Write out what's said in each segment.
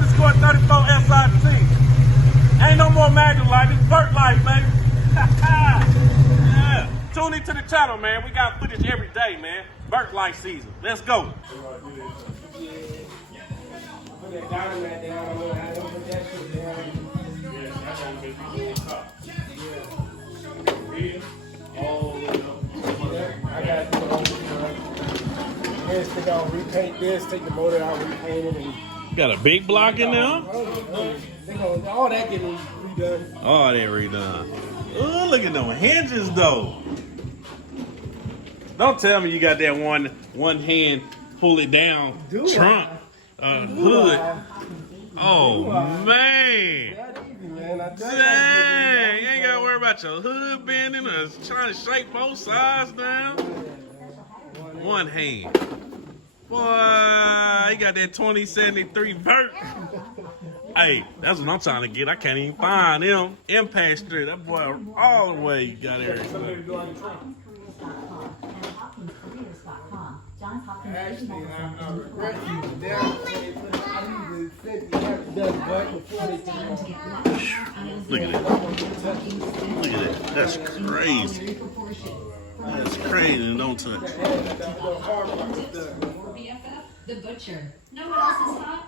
DonkRydeOrDie. Ain't no more magic life. It's Burt life, baby. Yeah. Tune into the channel, man. We got footage every day, man. Burt life season. Let's go. Put that dynamite down. I know how to put that shit down. Yeah, that's all been on top. I got to stick out, repaint this, take the motor out, repaint it, and Got a big block in there? all that getting redone. Oh, they redone. Oh, look at them hinges though. Don't tell me you got that one hand pull it down trunk hood. Oh man. Dang, you ain't gotta worry about your hood bending or trying to shake both sides down. One hand. Boy, he got that 2073 vert. Hey, that's what I'm trying to get. I can't even find him. Impact Street. That boy all the way got everything. Actually, I regret using that. I need to set the done back before they come. Look at that. Look at that. That's crazy. That's crazy. Don't touch. The butcher. No one else is hot.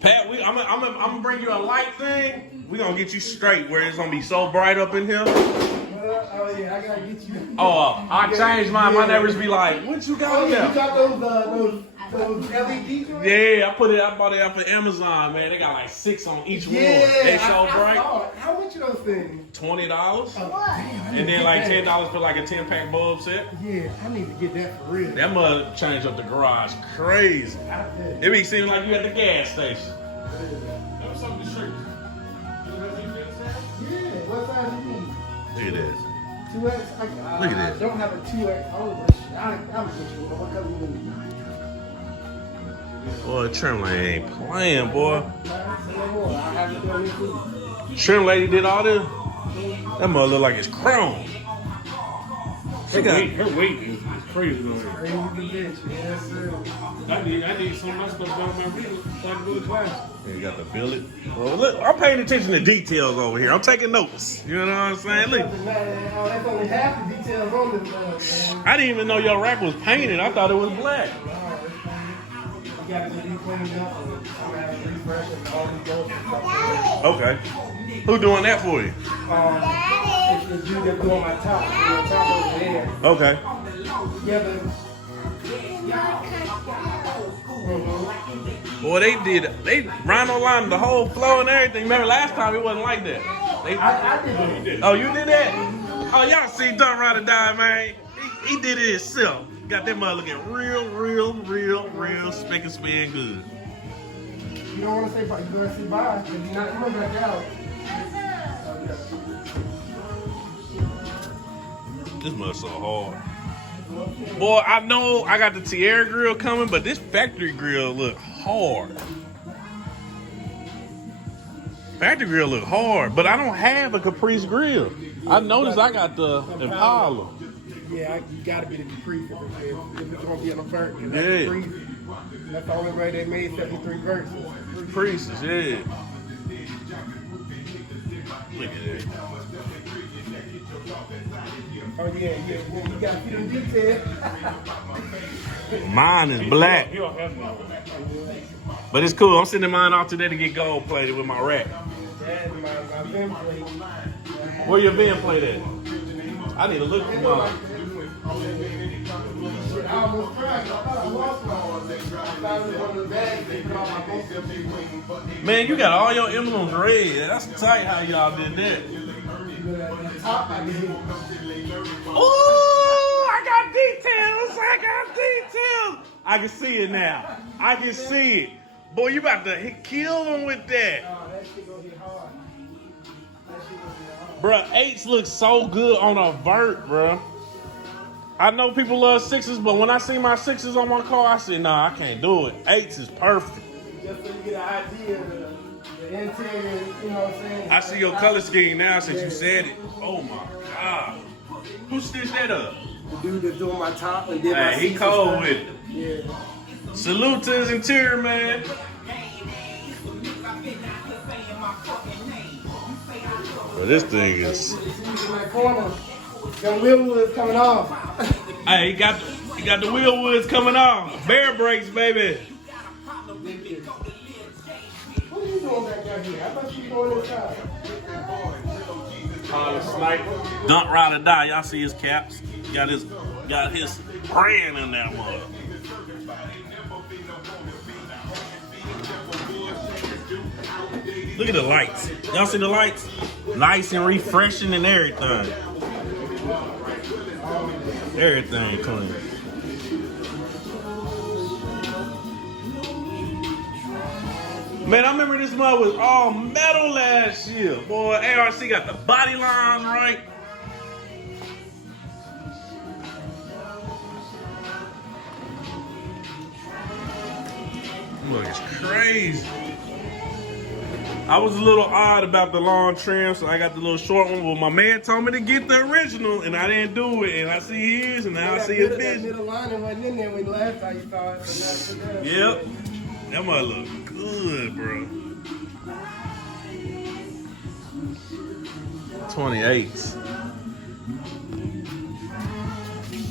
Pat, I'm gonna bring you a light thing. We gonna get you straight where it's gonna be so bright up in here. Oh yeah, I gotta get you. Oh, I changed mine. My neighbors be like, "What you got Oh in yeah, there?" you got those LEDs? Yeah, I bought it off of Amazon, man. They got like 6 on each one. They so bright. How much are those things? $20, Damn, and then like $10 for like a 10-pack bulb set. Yeah, I need to get that for real. That must change up the garage crazy. It be seeming like you at the gas station. That was something to show you. Yeah, what size you need? Look at this. 2X? Look at this. I don't have a 2X. I'll get you one. What color you need? Boy, trim lady ain't playing, boy. I have it done this week. Trim lady did all this. That mother look like it's chrome. She got Her weight is crazy on her. Crazy bitch. Yes, sir. I need some of my stuff down my video so I can go to class. you got the billet. Well, look, I'm paying attention to details over here. I'm taking notes. You know what I'm saying? Look, That's only half the details on this man. I didn't even know your rack was painted. I thought it was black. You gotta get these cleaned up. I'm gonna have to refresh and all these goals and stuff. Okay. Who doing that for you? It's the dude that's doing my top. The top over there. Okay. Yeah, but. Boy, they rhino lined the whole floor and everything. Remember last time it wasn't like that. I did it. Oh, you did that? Oh, y'all see DonkRydeOrDie, man. He did it himself. Got that mother looking real spick and span good. You don't want to say bye. You going to say bye. Because you're not coming back out. This must so hard. Boy, I know I got the Tierra grill coming, but this factory grill look hard. Factory grill look hard, but I don't have a Caprice grill. I noticed I got the Impala. Yeah, you gotta be the Caprice if it's gonna be on a vert. Yeah. Caprice, that's the only way they made 73 verts. Caprices, yeah. Look at that. Oh yeah, you gotta see them details. Mine is black, but it's cool. I'm sending mine off today to get gold plated with my rack. That's my VIN plate. Where your VIN plate at? I need to look for mine. I almost crashed. I thought I lost one. I thought it was one of the bags they put on my boat. Man, you got all your emblems red. That's tight how y'all did that. Top I did. Ooh, I got details. I can see it now. I can see it. Boy, you about to kill them with that. Oh, that shit gonna hit hard. That shit gonna hit hard. Bruh, 8s look so good on a vert, bruh. I know people love 6s, but when I see my 6s on my car, I say, nah, I can't do it. 8s is perfect. Just so you get an idea of the interior, you know what I'm saying? I see your color scheme now since you said it. Oh my God. Who stitched that up? The dude that's doing my top and did my Hey, he seats cold and with stuff. it. Yeah. Salute to his interior, man. Well, this thing is. In that corner, got wheelwood coming off. Hey, he got the wheel woods coming off. Bear brakes, baby. What are you doing back down here? How about you going inside? DonkRydeOrDie. Y'all see his caps? Got his brand in that one. Look at the lights. Y'all see the lights? Nice and refreshing and everything. Everything clean. Man, I remember this mug was all metal last year. Boy, ARC got the body lines right. Look, it's crazy. I was a little odd about the long trim, so I got the little short one. Well, my man told me to get the original, and I didn't do it. And I see his, and now I see his That vision. middle lining wasn't in there when last time you saw it. Yep. That might look good, bro. 28s.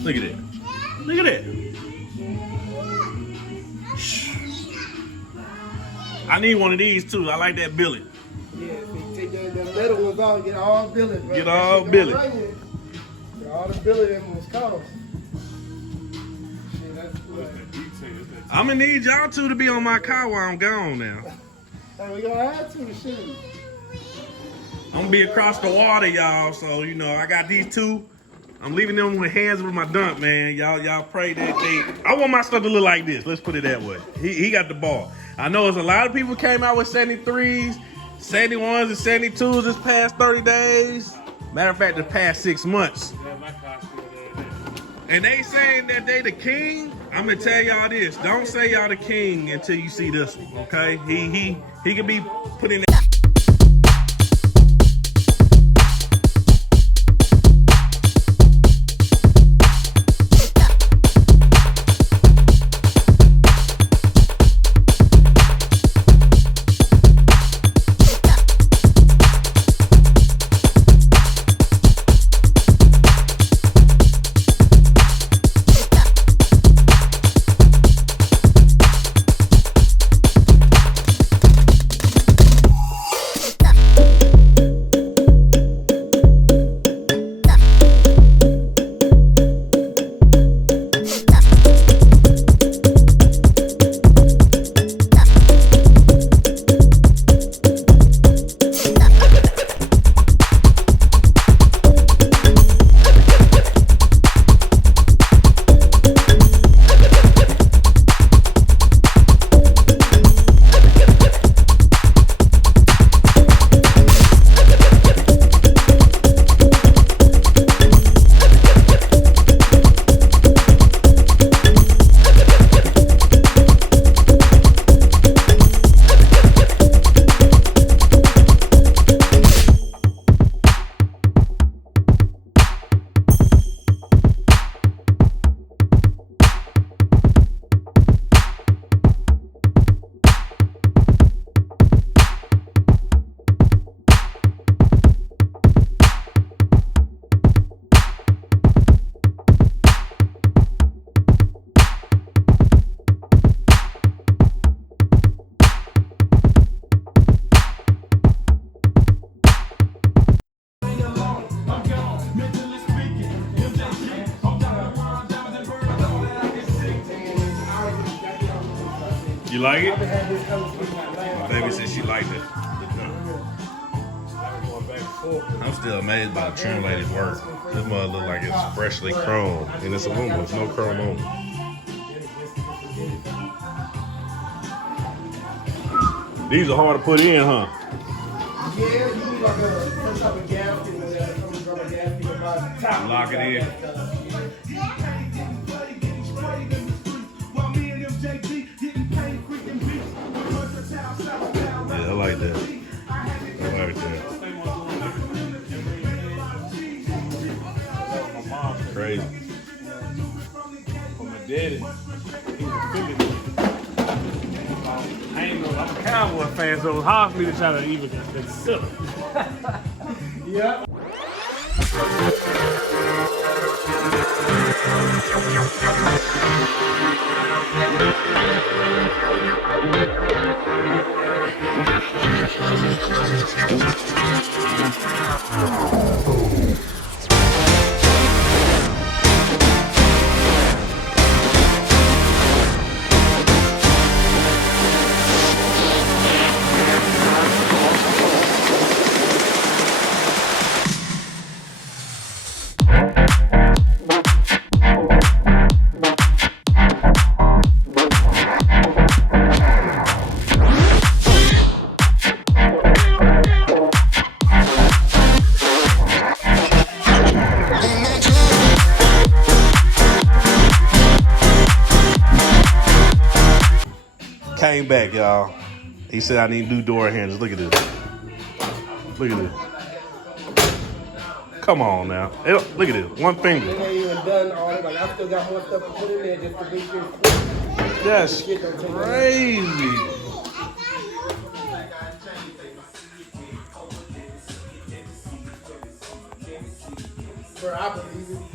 Look at that. Look at that. I need one of these too. I like that billet. Yeah, take the metal ones off, get all billet. Bro. Get all billet. Get all the billet in was cost. Shit, that's good. I'm gonna need y'all two to be on my car while I'm gone now. Hey, we gonna have to, shit. I'm gonna be across the water, y'all. So, you know, I got these two. I'm leaving them with hands with my dump, man. Y'all pray that they. I want my stuff to look like this. Let's put it that way. He got the ball. I know there's a lot of people came out with 73s, 71s, and 72s this past 30 days. Matter of fact, the past 6 months. And they saying that they the king. I'm gonna tell y'all this. Don't say y'all the king until you see this one, okay? He can be put in. You like it? My baby said she liked it. I'm still amazed by the trim lady's work. This mother look like it's freshly chromed. And it's aluminum, it's no chrome on it. These are hard to put in, huh? Yeah, you need like some type of gasket or that. Some type of gasket about the top. Lock it in. Yeah, I like that. I like that. Crazy. For my daddy, he was feeling it. I ain't know. I'm a Cowboy fan, so it was hard for me to try to even consider. Yep. Came back, y'all. He said I need to do door handles. Look at this. Look at this. Come on now. Look at this. One finger. They ain't even done all that. Like, I still got more stuff to put in there just to make sure That's crazy. I believe it.